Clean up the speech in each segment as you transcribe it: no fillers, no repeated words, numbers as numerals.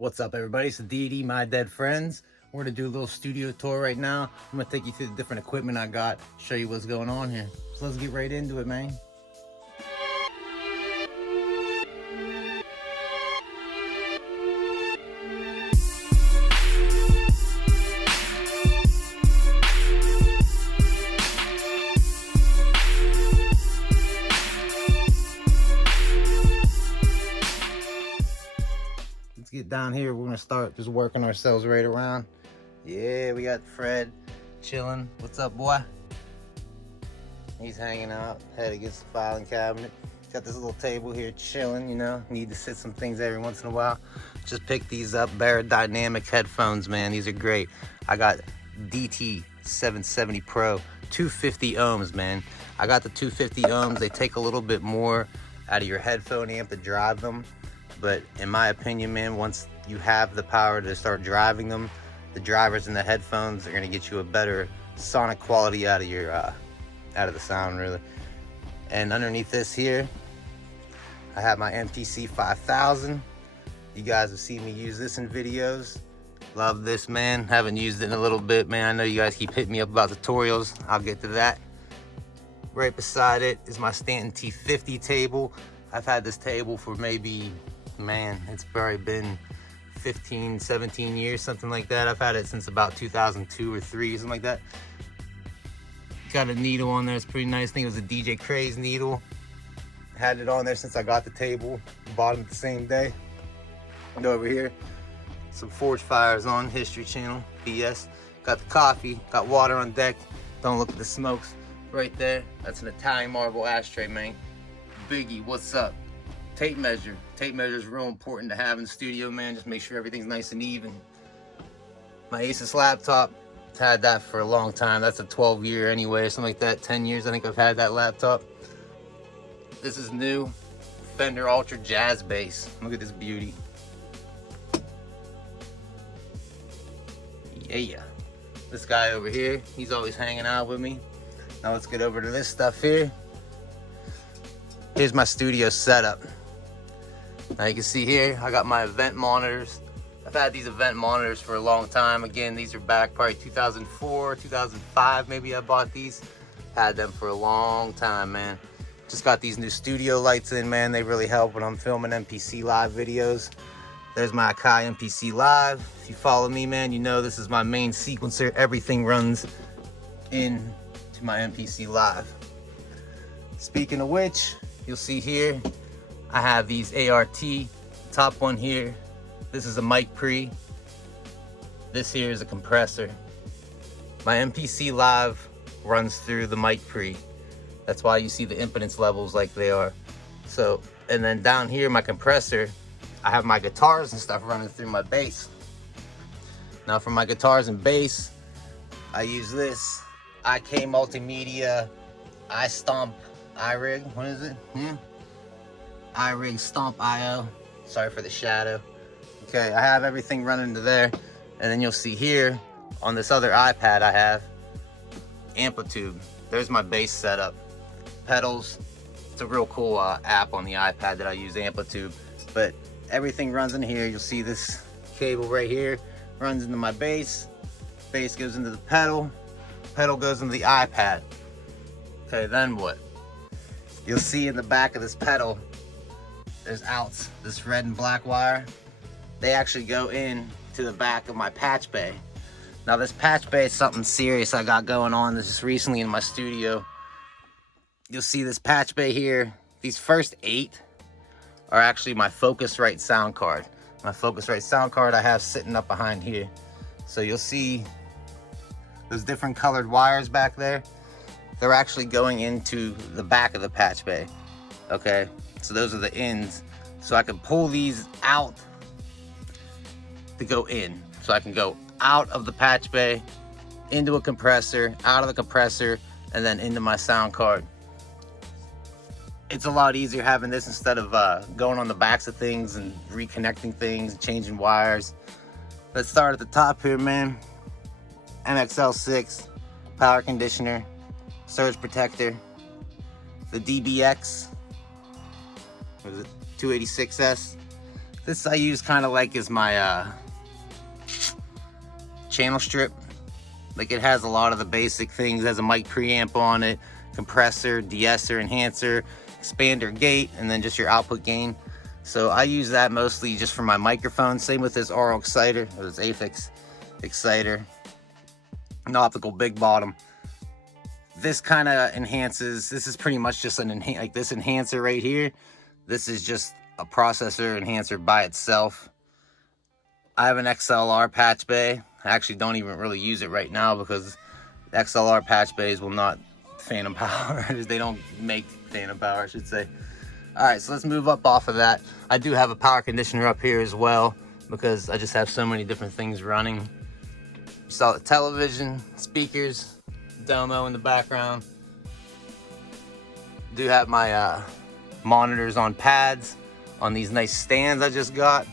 What's up, everybody? It's TO MyDeadFriendz. We're gonna do a little studio tour right now. I'm gonna take you through the different equipment I got, show you what's going on here. So let's get right into it, man. Let's get down here. We're gonna start just working ourselves right around. Yeah, we got Fred chilling. What's up, boy? He's hanging out, head against the filing cabinet. Got this little table here chilling, you know. Need to sit some things every once in a while. Just picked these up, Dynamic headphones, man. These are great. I got DT 770 Pro, 250 ohms, man. I got the 250 ohms. They take a little bit more out of your headphone amp to drive them. But in my opinion, man, once you have the power to start driving them, the drivers and the headphones are gonna get you a better sonic quality out of your out of the sound, really. And underneath this here, I have my MPC 5000. You guys have seen me use this in videos. Love this, man. Haven't used it in a little bit, man. I know you guys keep hitting me up about tutorials. I'll get to that. Right beside it is my Stanton T50 table. I've had this table for maybe, man, it's probably been 15, 17 years, something like that. I've had it since about 2002 or 3, something like that. Got a needle on there, it's pretty nice. I think it was a DJ Craze needle. Had it on there since I got the table. Bought them the same day. And over here, some Forge Fires on, History Channel, BS. Got the coffee, got water on deck. Don't look at the smokes right there. That's an Italian marble ashtray, man. Biggie, what's up? Tape measure. Tape measure is real important to have in the studio, man. Just make sure everything's nice and even. My Asus laptop, had that for a long time. That's a 12-year anyway, something like that. 10 years, I think I've had that laptop. This is new. Fender Ultra Jazz Bass. Look at this beauty. Yeah. This guy over here, he's always hanging out with me. Now let's get over to this stuff here. Here's my studio setup. Now you can see here, I got my event monitors. I've had these event monitors for a long time. Again, these are back probably 2004, 2005, maybe I bought these. Had them for a long time, man. Just got these new studio lights in, man. They really help when I'm filming MPC Live videos. There's my Akai MPC Live. If you follow me, man, you know this is my main sequencer. Everything runs in to my MPC Live. Speaking of which, you'll see here, I have these ART. Top one here, this is a mic pre. This here is a compressor. My MPC Live runs through the mic pre. That's why you see the impedance levels like they are. So, and then down here, my compressor, I have my guitars and stuff running through my bass. Now for my guitars and bass, I use this IK Multimedia iStomp iRig. What is it? iRig Stomp IO. Sorry for the shadow. Okay, I have everything running to there. And then you'll see here on this other iPad I have Amplitude. There's my bass setup. Pedals. It's a real cool app on the iPad that I use, Amplitude. But everything runs in here. You'll see this cable right here runs into my bass. Bass goes into the pedal. Pedal goes into the iPad. Okay, then what? You'll see in the back of this pedal, there's outs, this red and black wire. They actually go in to the back of my patch bay. Now this patch bay is something serious I got going on. This is recently in my studio. You'll see this patch bay here. These first 8 are actually my Focusrite sound card. My Focusrite sound card I have sitting up behind here. So you'll see those different colored wires back there. They're actually going into the back of the patch bay. Okay, so those are the ends. So I can pull these out to go in. So I can go out of the patch bay, into a compressor, out of the compressor, and then into my sound card. It's a lot easier having this instead of going on the backs of things and reconnecting things and changing wires. Let's start at the top here, man. MXL6, power conditioner, surge protector, the DBX, what is it, 286S. This I use kind of like as my channel strip. Like it has a lot of the basic things. It has a mic preamp on it, compressor, de-esser, enhancer, expander, gate, and then just your output gain. So I use that mostly just for my microphone. Same with this RO exciter, or this Aphex exciter, an optical big bottom. This kind of enhances. This is pretty much just an like this enhancer right here. This is just a processor enhancer by itself. I have an XLR patch bay. I actually don't even really use it right now because XLR patch bays will not phantom power. They don't make phantom power, I should say. All right, so let's move up off of that. I do have a power conditioner up here as well because I just have so many different things running. You saw the television, speakers, Domo in the background. Do have my monitors on pads on these nice stands I just got.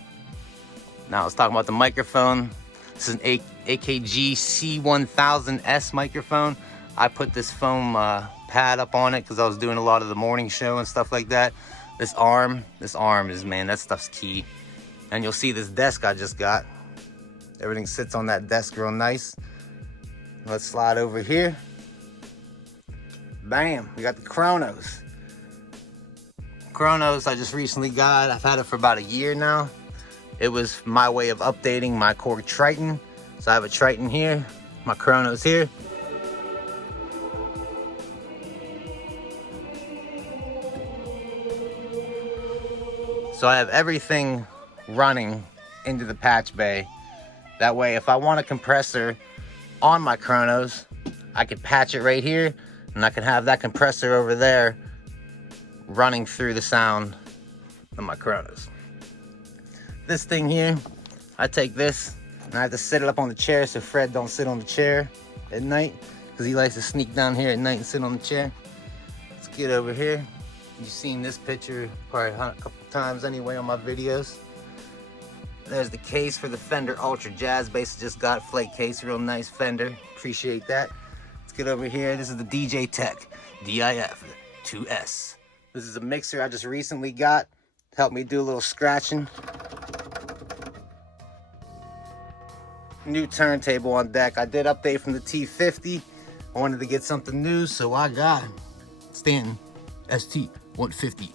Now let's talk about the microphone. This is an AKG C1000S microphone. I put this foam pad up on it because I was doing a lot of the morning show and stuff like that. This arm is, man, that stuff's key. And you'll see this desk I just got. Everything sits on that desk real nice. Let's slide over here. Bam, we got the Kronos. Kronos I just recently got. I've had it for about a year now. It was my way of updating my Korg Triton. So I have a Triton here, my Kronos here. So I have everything running into the patch bay. That way, if I want a compressor on my Kronos, I can patch it right here, and I can have that compressor over there running through the sound of my Kronos. This thing here, I take this, and I have to sit it up on the chair so Fred don't sit on the chair at night, because he likes to sneak down here at night and sit on the chair. Let's get over here. You've seen this picture probably a couple times anyway on my videos. There's the case for the Fender Ultra Jazz bass I just got. Flake case, real nice Fender. Appreciate that. Let's get over here. This is the DJ Tech DIF 2S. This is a mixer I just recently got. Helped me do a little scratching. New turntable on deck. I did update from the T50. I wanted to get something new, so I got Stanton ST150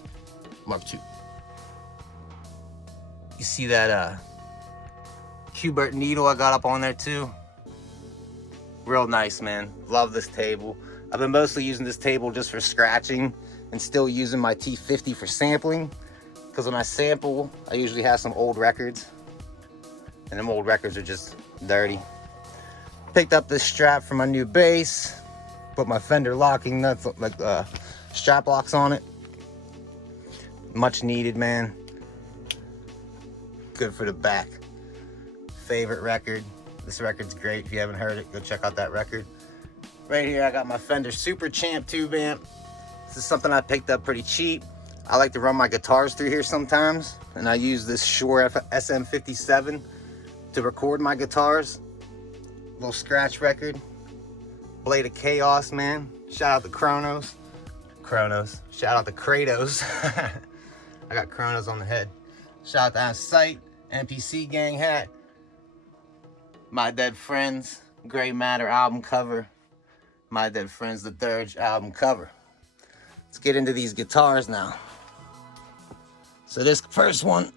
Mark II. You see that Q-Bert needle I got up on there too? Real nice, man. Love this table. I've been mostly using this table just for scratching and still using my T50 for sampling. Because when I sample, I usually have some old records. And them old records are just dirty. Picked up this strap for my new bass. Put my Fender locking nuts, like strap locks on it. Much needed, man. Good for the back. Favorite record. This record's great. If you haven't heard it, go check out that record. Right here, I got my Fender Super Champ tube amp. This is something I picked up pretty cheap. I like to run my guitars through here sometimes, and I use this Shure SM57 to record my guitars. Little scratch record. Blade of Chaos, man. Shout out to Kronos. Shout out to Kratos. I got Kronos on the head. Shout out to On Sight, NPC Gang hat. My Dead Friends, Grey Matter album cover. My Dead Friends, the Dirge album cover. Let's get into these guitars now. So this first one,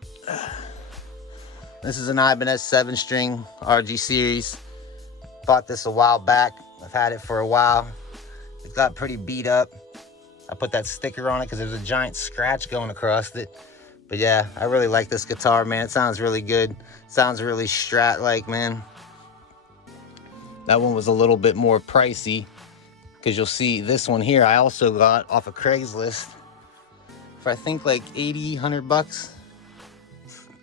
this is an Ibanez 7-string RG series. Bought this a while back. I've had it for a while. It got pretty beat up. I put that sticker on it because there's a giant scratch going across it. But yeah, I really like this guitar, man. It sounds really good. Sounds really Strat-like, man. That one was a little bit more pricey because you'll see this one here I also got off of Craigslist for I think like 80, 100 bucks.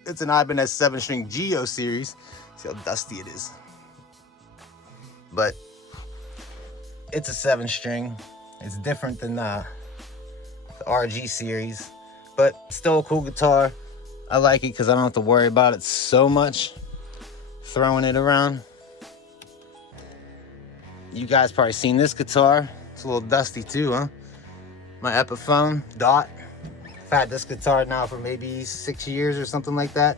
It's an Ibanez 7-string Geo series. See how dusty it is. But it's a 7-string. It's different than the RG series, but still a cool guitar. I like it because I don't have to worry about it so much throwing it around. You guys probably seen this guitar. It's a little dusty too, huh? My Epiphone Dot I've had this guitar now for maybe 6 years or something like that.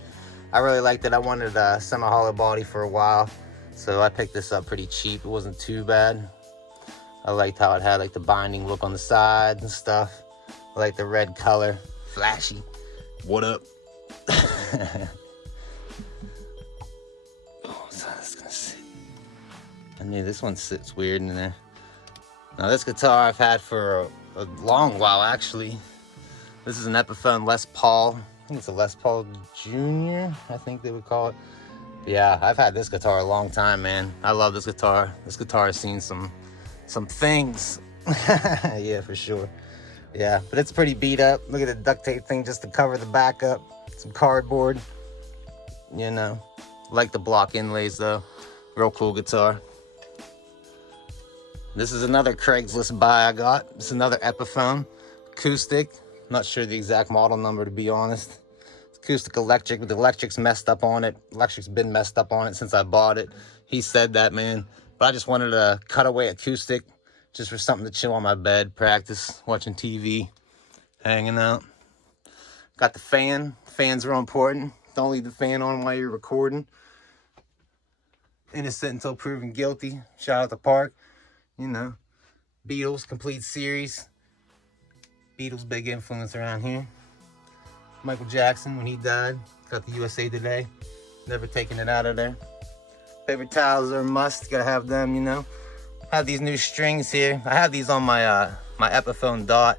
I really liked it. I wanted a semi-hollow body for a while, so I picked this up pretty cheap. It wasn't too bad. I liked how it had like the binding look on the side and stuff. I like the red color, flashy. What up? Oh, so that's gonna sit. I knew this one sits weird in there. Now this guitar I've had for a long while actually. This is an Epiphone Les Paul. I think it's a Les Paul Junior, I think they would call it. Yeah, I've had this guitar a long time, man. I love this guitar. This guitar has seen some things. Yeah, for sure. Yeah, but it's pretty beat up. Look at the duct tape thing just to cover the back up. Some cardboard. You know, like the block inlays though. Real cool guitar. This is another Craigslist buy I got. It's another Epiphone acoustic. Not sure the exact model number, to be honest. It's acoustic electric, but the electric's messed up on it. Electric's been messed up on it since I bought it. He said that, man. But I just wanted a cutaway acoustic, just for something to chill on my bed, practice, watching TV, hanging out. Got the fan. Fans are important. Don't leave the fan on while you're recording. Innocent until proven guilty. Shout out to Park. You know, Beatles complete series. Beatles big influence around here. Michael Jackson, when he died, got the USA Today. Never taking it out of there. Paper towels are a must. Gotta have them, you know. Have these new strings here. I have these on my my Epiphone Dot.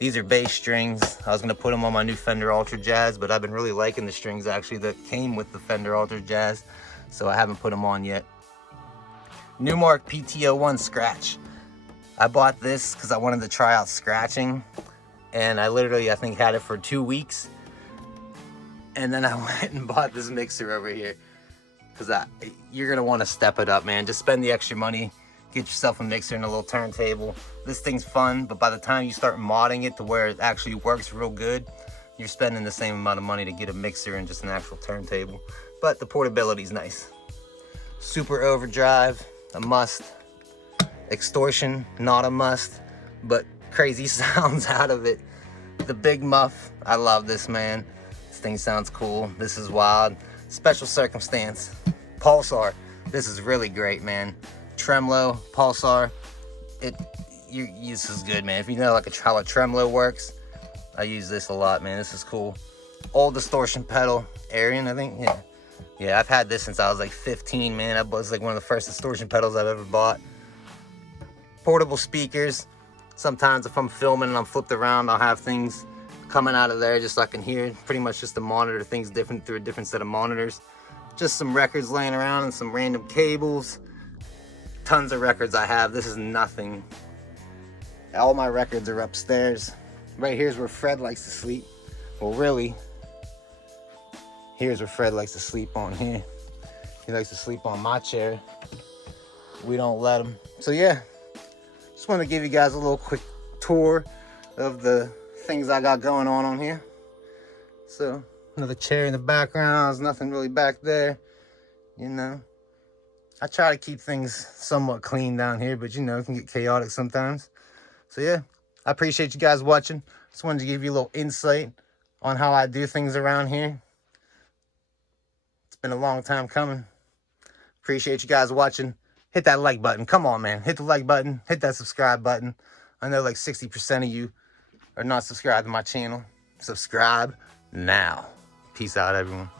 These are bass strings. I was gonna put them on my new Fender Ultra Jazz, but I've been really liking the strings actually that came with the Fender Ultra Jazz, so I haven't put them on yet. Newmark PTO1 Scratch. I bought this because I wanted to try out scratching, and I think had it for 2 weeks, and then I went and bought this mixer over here because you're gonna want to step it up, man. Just spend the extra money, get yourself a mixer and a little turntable. This thing's fun, but by the time you start modding it to where it actually works real good, you're spending the same amount of money to get a mixer and just an actual turntable. But the portability's nice. Super overdrive, a must. Extortion, not a must, but crazy sounds out of it. The big muff, I love this, man. This thing sounds cool. This is wild. Special circumstance. Pulsar, this is really great, man. Tremolo, pulsar, this is good, man. If you know like how a tremolo works, I use this a lot, man. This is cool. Old distortion pedal, Arian, I think, yeah. Yeah, I've had this since I was like 15, man. That was like one of the first distortion pedals I've ever bought. Portable speakers. Sometimes if I'm filming and I'm flipped around, I'll have things coming out of there just so I can hear. Pretty much just to monitor things different through a different set of monitors. Just some records laying around and some random cables. Tons of records I have. This is nothing. All my records are upstairs. Right here's where Fred likes to sleep. Well, really, here's where Fred likes to sleep on here. He likes to sleep on my chair. We don't let him. So yeah. Just want to give you guys a little quick tour of the things I got going on here. So, another chair in the background. There's nothing really back there, you know. I try to keep things somewhat clean down here, but you know, it can get chaotic sometimes. So yeah, I appreciate you guys watching. Just wanted to give you a little insight on how I do things around here. It's been a long time coming. Appreciate you guys watching. Hit that like button. Come on, man. Hit the like button. Hit that subscribe button. I know like 60% of you are not subscribed to my channel. Subscribe now. Peace out, everyone.